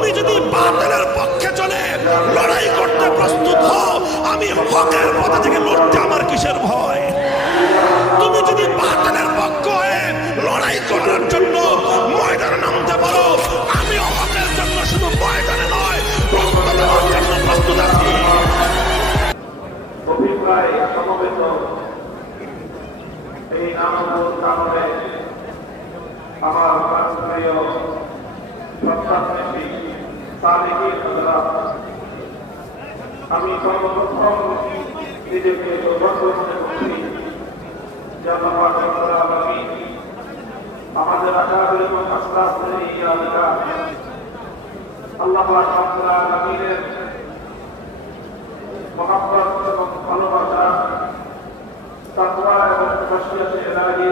তুমি যদি বাতিলের পক্ষে চলে লড়াই করতে প্রস্তুত হও, আমি হকের পথে থেকে লড়তে আমার কিসের ভয়? তুমি যদি বাতিলের পক্ষ হয়ে লড়াই করার জন্য ময়দানে নামতে পারো, আমি হকের জন্য শুধু ময়দানে নয় রক্ত দেওয়ার জন্য প্রস্তুত আছি। অভিপ্রায় সমবেত এই নামগুলোর কারণে আমার প্রিয় সত্যান্বেষী সালেহীন হযরত, আমি সর্বপ্রথম নিজেকে সৌভাগ্য মনে করছি যে আল্লাহ পাক রব্বুল আলামিন আমাদের আকাবির এবং আসরাফুল ইলাহা আল্লাহ পাক রব্বুল আলামিনের মহব্বত এবং ভালোবাসা, তাকওয়া এবং খশিয়াতে ইলাহি